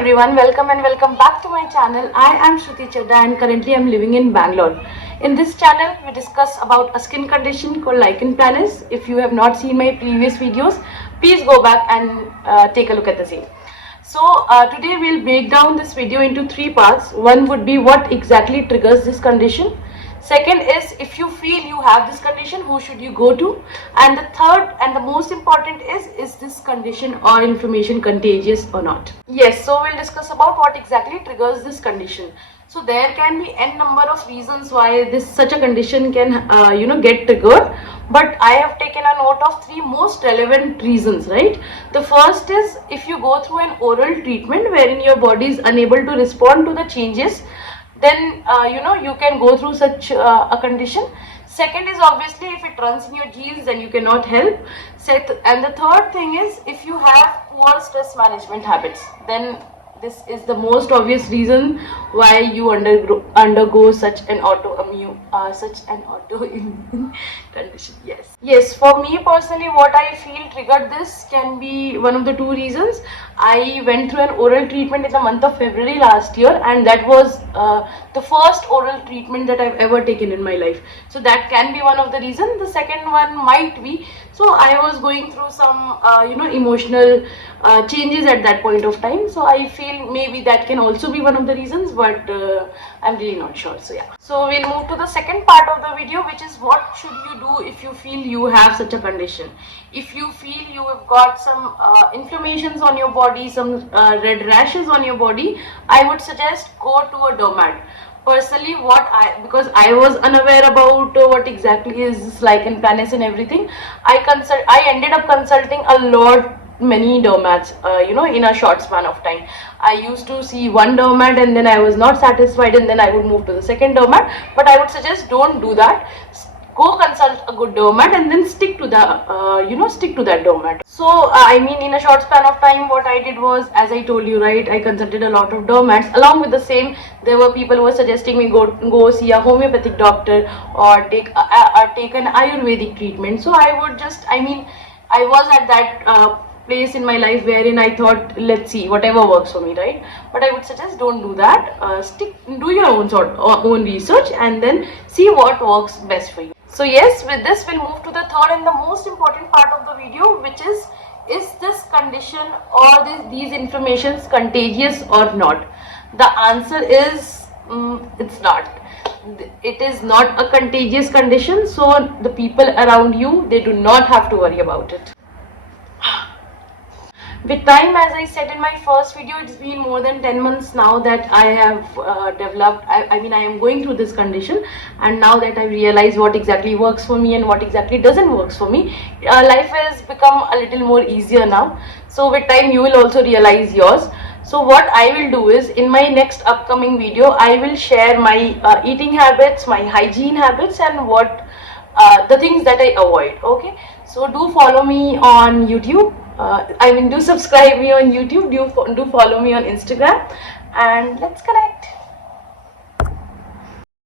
everyone, welcome and welcome back to my channel. I am Shruti Chadda and currently I am living in Bangalore. In this channel, we discuss about a skin condition called lichen planus. If you have not seen my previous videos, please go back and take a look at the same. So today we'll break down this video into three parts. One would be what exactly triggers this condition. Second is if you feel you have this condition, who should you go to? And the third and the most important is this condition or inflammation contagious or not? Yes, so we'll discuss about what exactly triggers this condition. So there can be n number of reasons why such a condition can get triggered, but I have taken a note of three most relevant reasons, right? The first is if you go through an oral treatment wherein your body is unable to respond to the changes, then you can go through such a condition. Second is obviously if it runs in your genes, then you cannot help. And the third thing is if you have poor stress management habits, then this is the most obvious reason why you undergo such an autoimmune condition. Yes, for me personally, what I feel triggered this can be one of the two reasons. I went through an oral treatment in the month of February last year, and that was the first oral treatment that I've ever taken in my life. So that can be one of the reasons. The second one might be, so I was going through some emotional changes at that point of time. So I feel maybe that can also be one of the reasons, but I'm really not sure. So yeah. So we'll move to the second part of the video, which is what should you do if you feel you have such a condition. If you feel you have got some inflammations on your body, some red rashes on your body, I would suggest go to a dermat. Personally, because I was unaware about what exactly is lichen planus and everything, I ended up consulting many dermats in a short span of time. I used to see one dermat and then I was not satisfied, and then I would move to the second dermat. But I would suggest don't do that. Go consult a good dermat and then stick to that dermat. So in a short span of time, what I did was, as I told you, right, I consulted a lot of dermats. Along with the same, there were people who were suggesting me go see a homeopathic doctor or take an Ayurvedic treatment. So I was at that place in my life wherein I thought, let's see, whatever works for me, right? But I would suggest don't do that. Do your own research and then see what works best for you. So yes, with this we'll move to the third and the most important part of the video, which is this condition or these inflammations contagious or not? The answer is it's not. It is not a contagious condition, so the people around you, they do not have to worry about it. With time, as I said in my first video, it's been more than 10 months now that I have developed, I am going through this condition, and now that I realize what exactly works for me and what exactly doesn't work for me, life has become a little more easier now. So with time, you will also realize yours. So what I will do is, in my next upcoming video, I will share my eating habits, my hygiene habits, and what the things that I avoid. Okay, so do follow me on YouTube. Do subscribe me on YouTube, do follow me on Instagram, and let's connect.